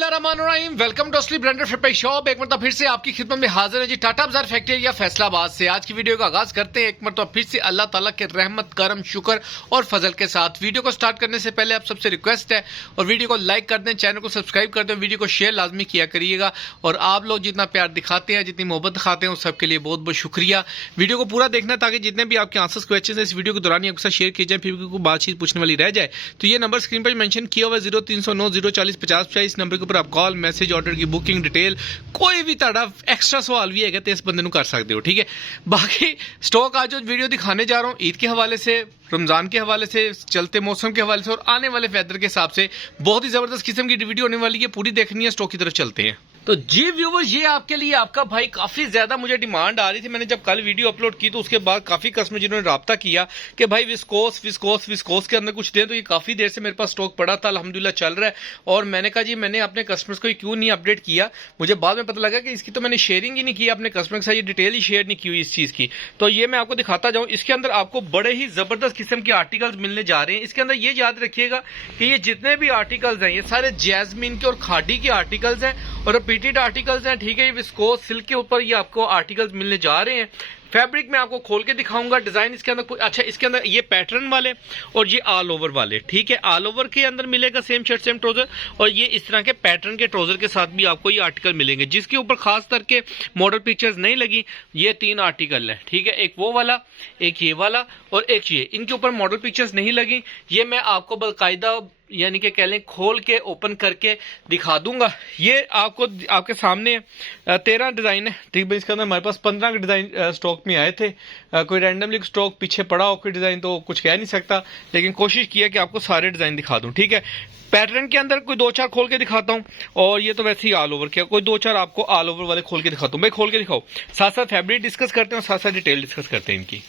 बिस्मिल्लाहिर्रहमानिर्रहीम। Welcome to असली branded footwear shop. एक मरतबा फिर से आपकी खिदमत में हाजिर है जी टाटा बाजार फैक्ट्री या फैसलाबाद से। आज की वीडियो का आगाज करते हैं एक मरतबा फिर से अल्लाह ताला के रहमत करम शुक्र और फजल के साथ। वीडियो को स्टार्ट करने से पहले आप सबसे रिक्वेस्ट है और वीडियो को लाइक कर दें, चैनल को सब्सक्राइब कर दें, वीडियो को शेयर लाजमी किया करिएगा। और आप लोग जितना प्यार दिखाते हैं, जितनी मोहब्बत दिखाते हैं, उस सबके लिए बहुत बहुत शुक्रिया। वीडियो को पूरा देखना ताकि जितने भी आपके आंसर्स क्वेश्चन है इस वीडियो के दौरान आपके साथ शेयर किए जाए, फिर भी कोई बातचीत पूछने वाली रह जाए तो ये नंबर स्क्रीन पर मेंशन किया हुआ 0309 इस नंबर के ऊपर आप कॉल मैसेज ऑर्डर की बुकिंग डिटेल कोई भी ताड़ा एक्स्ट्रा सवाल भी है तो इस बंदे कर सकते हो। ठीक है, बाकी स्टॉक आज जो वीडियो दिखाने जा रहा हूँ ईद के हवाले से, रमजान के हवाले से, चलते मौसम के हवाले से और आने वाले वेदर के हिसाब से बहुत ही जबरदस्त किस्म की वीडियो होने वाली है। पूरी देखनी है, स्टॉक की तरफ चलते हैं। तो जी व्यूवर्स, ये आपके लिए आपका भाई काफी ज्यादा मुझे डिमांड आ रही थी। मैंने जब कल वीडियो अपलोड की तो उसके बाद काफी कस्टमर जिन्होंने राब्ता किया कि भाई विस्कोस के अंदर कुछ दें, तो ये काफी देर से मेरे पास स्टॉक पड़ा था, अल्हम्दुलिल्लाह चल रहा है। और मैंने कहा जी मैंने अपने कस्टमर्स को क्यों नहीं अपडेट किया। मुझे बाद में पता लगा कि इसकी तो मैंने शेयरिंग ही नहीं की अपने कस्टमर के साथ, ये डिटेल ही शेयर नहीं की हुई इस चीज की। तो ये मैं आपको दिखाता जाऊँ। इसके अंदर आपको बड़े ही जबरदस्त किस्म के आर्टिकल्स मिलने जा रहे हैं। इसके अंदर ये याद रखिएगा कि ये जितने भी आर्टिकल्स हैं ये सारे जैस्मिन के और खादी के आर्टिकल्स हैं और रिपीटेड आर्टिकल्स हैं। ठीक है, ये विस्कोस सिल्क के ऊपर ये आपको आर्टिकल्स मिलने जा रहे हैं। फैब्रिक में आपको खोल के दिखाऊंगा, डिजाइन इसके अंदर अच्छा, इसके अंदर ये पैटर्न वाले और ये ऑल ओवर वाले। ठीक है, ऑल ओवर के अंदर मिलेगा सेम शर्ट सेम ट्राउजर और ये इस तरह के पैटर्न के ट्राउजर के साथ भी आपको ये आर्टिकल मिलेंगे जिसके ऊपर खास करके मॉडल पिक्चर्स नहीं लगी। ये 3 आर्टिकल है। ठीक है, एक वो वाला, एक ये वाला और एक ये, इनके ऊपर मॉडल पिक्चर्स नहीं लगी। ये मैं आपको बाकायदा यानी कि कह लें खोल के ओपन करके दिखा दूंगा। ये आपको आपके सामने 13 डिजाइन है। ठीक है, इसके अंदर हमारे पास 15 के डिजाइन स्टॉक में आए थे। कोई रैंडमली स्टॉक पीछे पड़ा हो कोई डिजाइन तो कुछ कह नहीं सकता, लेकिन कोशिश किया कि आपको सारे डिजाइन दिखा दूं। ठीक है, पैटर्न के अंदर कोई 2-4 खोल के दिखाता हूं और ये तो वैसे ही ऑल ओवर के, कोई 2-4 आपको ऑल ओवर वाले खोल के दिखाता हूं। भाई खोल के दिखाओ, साथ साथ फैब्रिक डिस्कस करते हैं, साथ साथ डिटेल डिस्कस करते हैं इनकी।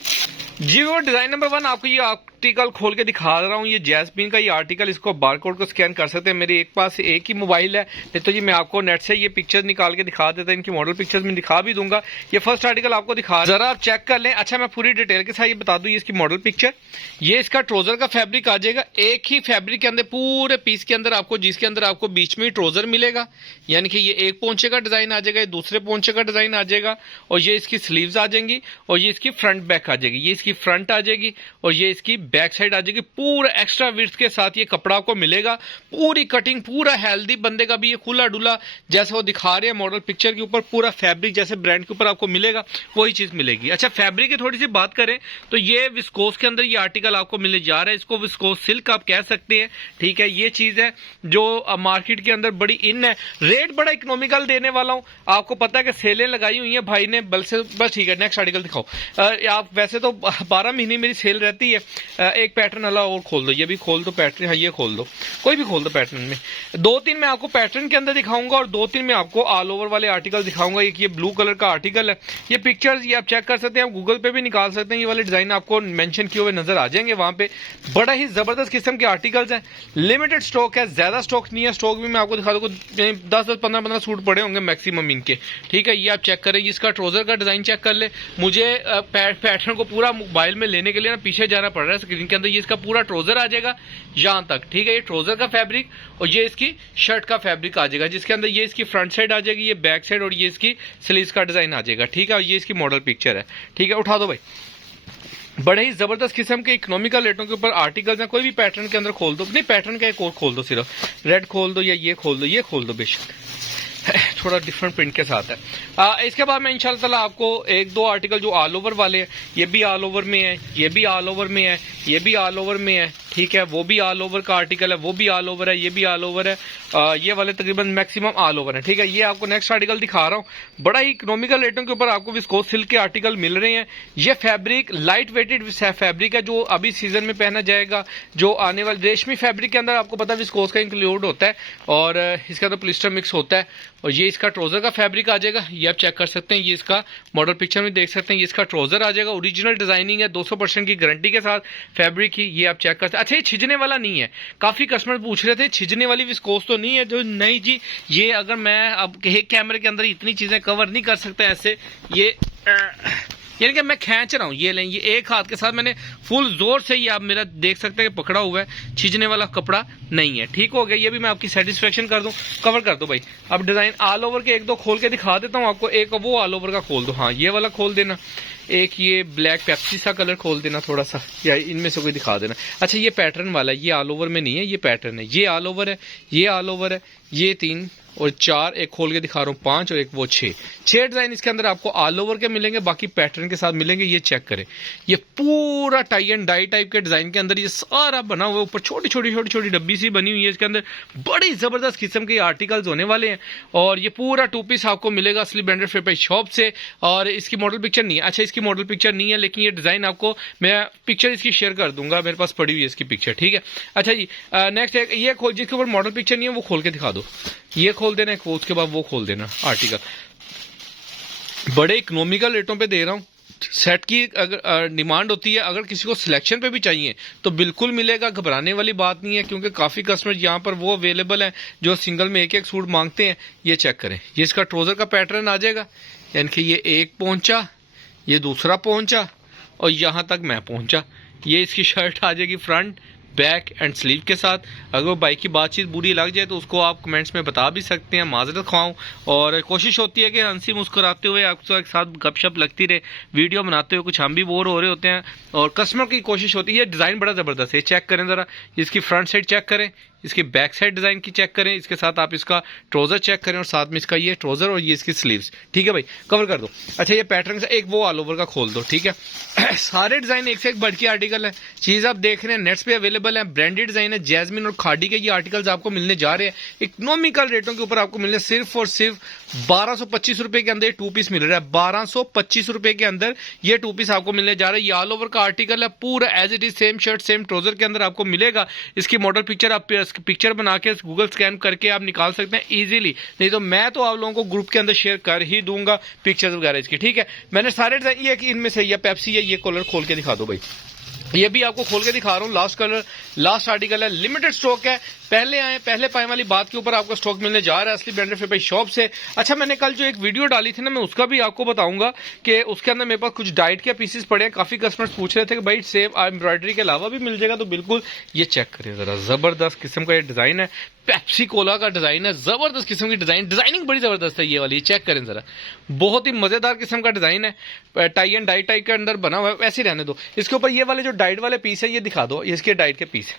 जी वो डिजाइन नंबर 1 आपको ये आर्टिकल खोल के दिखा रहा हूँ। ये जैस्मिन का ये आर्टिकल, इसको बारकोड को स्कैन कर सकते हैं। मेरे एक पास एक ही मोबाइल है, नहीं तो जी मैं आपको नेट से ये पिक्चर निकाल के दिखा देता हूँ। इनकी मॉडल पिक्चर्स में दिखा भी दूंगा। ये फर्स्ट आर्टिकल आपको दिखा, जरा आप चेक कर लें। अच्छा, मैं पूरी डिटेल के साथ ये बता दूं, ये इसकी मॉडल पिक्चर, ये इसका ट्राउजर का फैब्रिक आ जाएगा। एक ही फैब्रिक के अंदर पूरे पीस के अंदर आपको, जिसके अंदर आपको बीच में ही ट्राउजर मिलेगा, यानी कि ये एक पोंचे का डिजाइन आ जाएगा, ये दूसरे पोंचे का डिजाइन आ जाएगा और ये इसकी स्लीव्स आ जाएंगी और ये इसकी फ्रंट बैक आ जाएगी। ये इसकी फ्रंट आ जाएगी और ये इसकी बैक साइड आ जाएगी। पूरा एक्स्ट्रा विड्थ के साथ ये कपड़ा आपको मिलेगा, पूरी कटिंग, पूरा हेल्दी बंदे का भी ये खुला डुला जैसे वो दिखा रहे हैं मॉडल पिक्चर के ऊपर, पूरा फैब्रिक जैसे ब्रांड के ऊपर आपको मिलेगा वही चीज मिलेगी। अच्छा, फैब्रिक की थोड़ी सी बात करें तो ये विस्कोस के अंदर ये आर्टिकल आपको मिलने जा रहा है। इसको विस्कोस सिल्क आप कह सकते हैं। ठीक है, ये चीज है जो मार्केट के अंदर बड़ी इन है। रेट बड़ा इकोनॉमिकल देने वाला हूं, आपको पता है कि सेलें लगाई हुई है भाई ने बल से। बस ठीक है, नेक्स्ट आर्टिकल दिखाओ। आप वैसे तो 12 महीने मेरी सेल रहती है। एक पैटर्न वाला और खोल दो, ये भी खोल दो पैटर्न, हाँ ये खोल दो, कोई भी खोल दो पैटर्न में। 2-3 मैं आपको पैटर्न के अंदर दिखाऊंगा और 2-3 मैं आपको ऑल ओवर वाले आर्टिकल दिखाऊंगा। एक ये ब्लू कलर का आर्टिकल है, ये पिक्चर्स ये आप चेक कर सकते हैं, आप गूगल पे भी निकाल सकते हैं। ये वाले डिजाइन आपको मेंशन किए हुए नजर आ जाएंगे वहां पे। बड़ा ही जबरदस्त किस्म के आर्टिकल्स हैं, लिमिटेड स्टॉक है, ज्यादा स्टॉक नहीं है। स्टॉक भी मैं आपको दिखा दूंगा, 10-10, 15-15 सूट पड़े होंगे मैक्सिमम इनके। ठीक है, ये आप चेक करें, इसका ट्राउजर का डिजाइन चेक कर ले। मुझे पैटर्न को पूरा मोबाइल में लेने के लिए ना पीछे जाना पड़ रहा है स्क्रीन के अंदर। ये इसका पूरा ट्राउजर आ जाएगा यहां तक। ठीक है, ये ट्राउजर का फैब्रिक और ये इसकी शर्ट का फैब्रिक आ जाएगा, जिसके अंदर ये इसकी फ्रंट साइड आ जाएगी, ये बैक साइड और ये इसकी स्लीव्स का डिजाइन आ जाएगा। ठीक है, और ये इसकी मॉडल पिक्चर है। ठीक है, उठा दो भाई। बड़े ही जबरदस्त किस्म के इकोनॉमिकल रेटों के ऊपर आर्टिकल्स हैं। कोई भी पैटर्न के अंदर खोल दो, नहीं पैटर्न का एक और खोल दो, सिर्फ रेड खोल दो या ये खोल दो, ये खोल दो, बेशक थोड़ा डिफरेंट प्रिंट के साथ है। इसके बाद मैं इंशाल्लाह ताला आपको 1-2 आर्टिकल जो ऑल ओवर वाले हैं, ये भी ऑल ओवर में है, ये भी ऑल ओवर में है, ये भी ऑल ओवर में है। ठीक है, वो भी ऑल ओवर का आर्टिकल है, वो भी ऑल ओवर है, ये भी ऑल ओवर है। ये वाले तकरीबन मैक्सिमम ऑल ओवर है। ठीक है, ये आपको नेक्स्ट आर्टिकल दिखा रहा हूँ। बड़ा ही इकोनॉमिकल रेटों के ऊपर आपको विस्कोस सिल्क के आर्टिकल मिल रहे हैं। ये फैब्रिक लाइट वेटेड फैब्रिक है जो अभी सीजन में पहना जाएगा, जो आने वाले रेशमी फैब्रिक के अंदर आपको पता है विस्कोस का इंक्लूड होता है और इसके अंदर पॉलिस्टर मिक्स होता है। और ये इसका ट्राउजर का फैब्रिक आ जाएगा, ये आप चेक कर सकते हैं। ये इसका मॉडल पिक्चर में देख सकते हैं, ये इसका ट्राउजर आ जाएगा। ओरिजिनल डिजाइनिंग है, 200% की गारंटी के साथ फैब्रिक ही, ये आप चेक कर सकते हैं। अच्छा, ये छिजने वाला नहीं है, काफी कस्टमर पूछ रहे थे छिजने वाली विस्कोस तो नहीं है। जो नहीं जी, ये अगर मैं अब एक कैमरे के अंदर इतनी चीजें कवर नहीं कर सकता ऐसे, यानी कि मैं खींच रहा हूँ, ये लें, ये एक हाथ के साथ मैंने फुल जोर से, ये आप मेरा देख सकते हैं कि पकड़ा हुआ है, खींचने वाला कपड़ा नहीं है। ठीक हो गया, ये भी मैं आपकी सेटिस्फेक्शन कर दूं, कवर कर दो भाई। अब डिजाइन ऑल ओवर के एक दो खोल के दिखा देता हूँ आपको। एक वो ऑल ओवर का खोल दो, हाँ ये वाला खोल देना। एक ये ब्लैक पेप्सी सा कलर खोल देना थोड़ा सा, या इनमें से कोई दिखा देना। अच्छा ये पैटर्न वाला है, ये ऑल ओवर में नहीं है, ये पैटर्न है। ये ऑल ओवर है, ये ऑल ओवर है, ये 3 और 4, एक खोल के दिखा रहा हूँ 5 और एक वो 6 डिजाइन इसके अंदर आपको ऑल ओवर के मिलेंगे, बाकी पैटर्न के साथ मिलेंगे। ये चेक करें, ये पूरा टाई एंड डाई टाइप के डिजाइन के अंदर ये सारा बना हुआ है। ऊपर छोटी छोटी डब्बी सी बनी हुई है, इसके अंदर बड़ी जबरदस्त किस्म के आर्टिकल्स होने वाले हैं। और ये पूरा 2 पीस आपको मिलेगा असली ब्रांडेड फ्लिप शॉप से। और इसकी मॉडल पिक्चर नहीं है, अच्छा इसकी मॉडल पिक्चर नहीं है, लेकिन ये डिजाइन आपको मैं पिक्चर इसकी शेयर कर दूंगा, मेरे पास पड़ी हुई है इसकी पिक्चर। ठीक है, अच्छा जी नेक्स्ट ये खोल, जिसके ऊपर मॉडल पिक्चर नहीं है वो खोल के दिखा दो। ये खोल देना, उसके बाद वो खोल देना आर्टिकल। बड़े इकोनॉमिकल रेटों पे दे रहा हूँ। सेट की अगर डिमांड होती है, अगर किसी को सिलेक्शन पे भी चाहिए तो बिल्कुल मिलेगा, घबराने वाली बात नहीं है, क्योंकि काफ़ी कस्टमर यहाँ पर वो अवेलेबल हैं जो सिंगल में एक एक सूट मांगते हैं। ये चेक करें, ये इसका ट्राउज़र का पैटर्न आ जाएगा, यानी कि ये एक पहुँचा, ये दूसरा पहुँचा और यहाँ तक मैं पहुँचा। ये इसकी शर्ट आ जाएगी फ्रंट बैक एंड स्लीव के साथ। अगर भाई की बातचीत बुरी लग जाए तो उसको आप कमेंट्स में बता भी सकते हैं, माजरत खाऊं। और कोशिश होती है कि हंसी मुस्कुराते हुए आपके एक साथ गपशप लगती रहे, वीडियो बनाते हुए कुछ हम भी बोर हो रहे होते हैं और कस्टमर की कोशिश होती है। ये डिज़ाइन बड़ा ज़बरदस्त है, चेक करें ज़रा, इसकी फ्रंट साइड चेक करें, इसकी बैक साइड डिज़ाइन की चेक करें, इसके साथ आप इसका ट्राउज़र चेक करें और साथ में इसका ये ट्राउज़र और ये इसकी स्लीव्स। ठीक है भाई, कवर कर दो। अच्छा ये पैटर्न से एक वो ऑल ओवर का खोल दो। ठीक है, सारे डिज़ाइन एक से एक बढ़ के आर्टिकल है, चीज़ आप देख रहे हैं नेट्स पे अवेलेबल है, ब्रांडेड डिज़ाइन है। जैस्मिन और खाड़ी के ये आर्टिकल्स आपको मिलने जा रहे हैं इकोनॉमिकल रेटों के ऊपर, आपको मिलने सिर्फ और सिर्फ 1225 रुपए के अंदर ये 2 पीस मिल रहा है। 1225 रुपए के अंदर ये 2 पीस आपको मिलने जा रहा है। ये ऑल ओवर का आर्टिकल है, पूरा as it is same shirt same trousers के अंदर आपको मिलेगा। इसकी मॉडल पिक्चर आप पिक्चर बना के गूगल स्कैन करके आप निकाल सकते हैं इजीली, नहीं तो मैं तो आप लोगों को ग्रुप के अंदर शेयर कर ही दूंगा पिक्चर्स वगैरह इसकी। ठीक है, मैंने सारे डिजाइन, ये कि इनमें से ये पेप्सी है, ये कलर खोल के दिखा दो भाई। ये भी आपको खोल के दिखा रहा हूँ, लास्ट कलर लास्ट आर्टिकल है, लिमिटेड स्टॉक है। पहले आए पहले पाए वाली बात के ऊपर आपको स्टॉक मिलने जा रहा है असली ब्रांडेड फ्लिप शॉप से। अच्छा मैंने कल जो एक वीडियो डाली थी ना, मैं उसका भी आपको बताऊंगा कि उसके अंदर मेरे पास कुछ डाइट के पीसेस पड़े हैं। काफी कस्टमर्स पूछ रहे थे कि भाई सेम एम्ब्रॉयडरी के अलावा भी मिल जाएगा, तो बिल्कुल ये चेक करिए जरा, जबरदस्त किस्म का ये डिजाइन है, पेप्सी कोला का डिजाइन है, जबरदस्त किस्म की डिजाइनिंग बड़ी जबरदस्त है ये वाली, चेक करें जरा, बहुत ही मजेदार किस्म का डिजाइन है। टाई एंड डाई टाइप के अंदर बना हुआ है, वैसे ही रहने दो। इसके ऊपर ये वाले जो डाइट वाले पीस है ये दिखा दो, ये इसके डाइट के पीस है,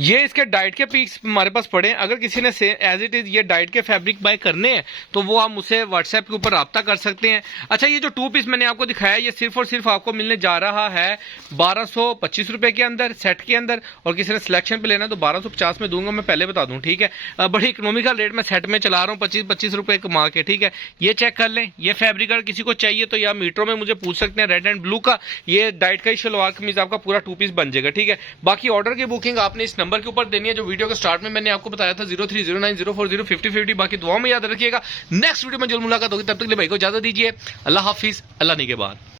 ये इसके डाइट के पीस हमारे पास पड़े हैं। अगर किसी ने एज इट इज ये डाइट के फैब्रिक बाय करने हैं तो वो आप मुझसे व्हाट्सएप के ऊपर रब्ता कर सकते हैं। अच्छा ये जो 2 पीस मैंने आपको दिखाया ये सिर्फ और सिर्फ आपको मिलने जा रहा है 1225 रुपए के अंदर सेट के अंदर, और किसी ने सिलेक्शन पे लेना तो 1250 में दूंगा, मैं पहले बता दूं। ठीक है, बड़ी इकोनॉमिकल रेट में सेट में चला रहा हूँ, 25-25 रुपए कमा के। ठीक है, ये चेक कर लें। ये फैब्रिक अगर किसी को चाहिए तो या मीटरों में मुझे पूछ सकते हैं, रेड एंड ब्लू का ये डाइट का ही शलवार कमीज आपका पूरा 2 पीस बन जाएगा। ठीक है, बाकी ऑर्डर की बुकिंग आपने इस नंबर के ऊपर देनी है जो वीडियो के स्टार्ट में मैंने आपको बताया था, 030904055050। बाकी दुआ में याद रखिएगा, नेक्स्ट वीडियो में जल्द मुलाकात होगी, तब तक के लिए भाई को इजाजत दीजिए। अल्लाह हाफिज, अल्लाह ने के बाद।